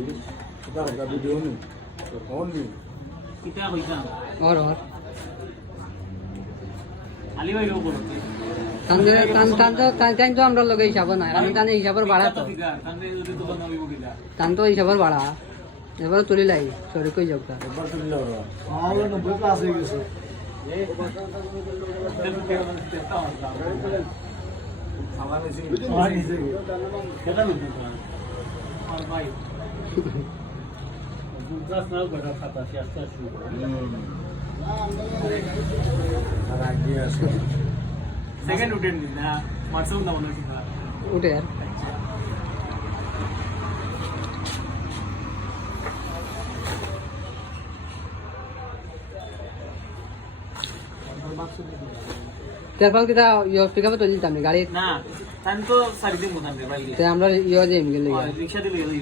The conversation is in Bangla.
Kita ada video ni. Only. कितना पैसा और আলী ভাই লোক বলতে তান তো আমরা লগে হিসাব নাই কারণ তানে হিসাবের ভাড়া তো তাহলে যদি তো বানাবি বকিলা তান তো হিসাবের ভাড়া এবার তুলি লাই সরি কই যাও Lepas tu bila orang. Ahora no puede pasar eso. Sama ni sini. Ah, ni sih. কেটা লোক আর ভাই দুটাস না বড় খাতা শেষ শুরু Lagi asal. সেকেন্ড উঠেন না মার্সুম না মনে হচ্ছে উঠে আর তেরপাল কিটা ইয়ে পিকআপে তো দিতাম গাড়ি না তান তো সারি দিন মত আমি ভাই তে আমরা ইয়ে যাইম গেলে রিকশা দিলে হই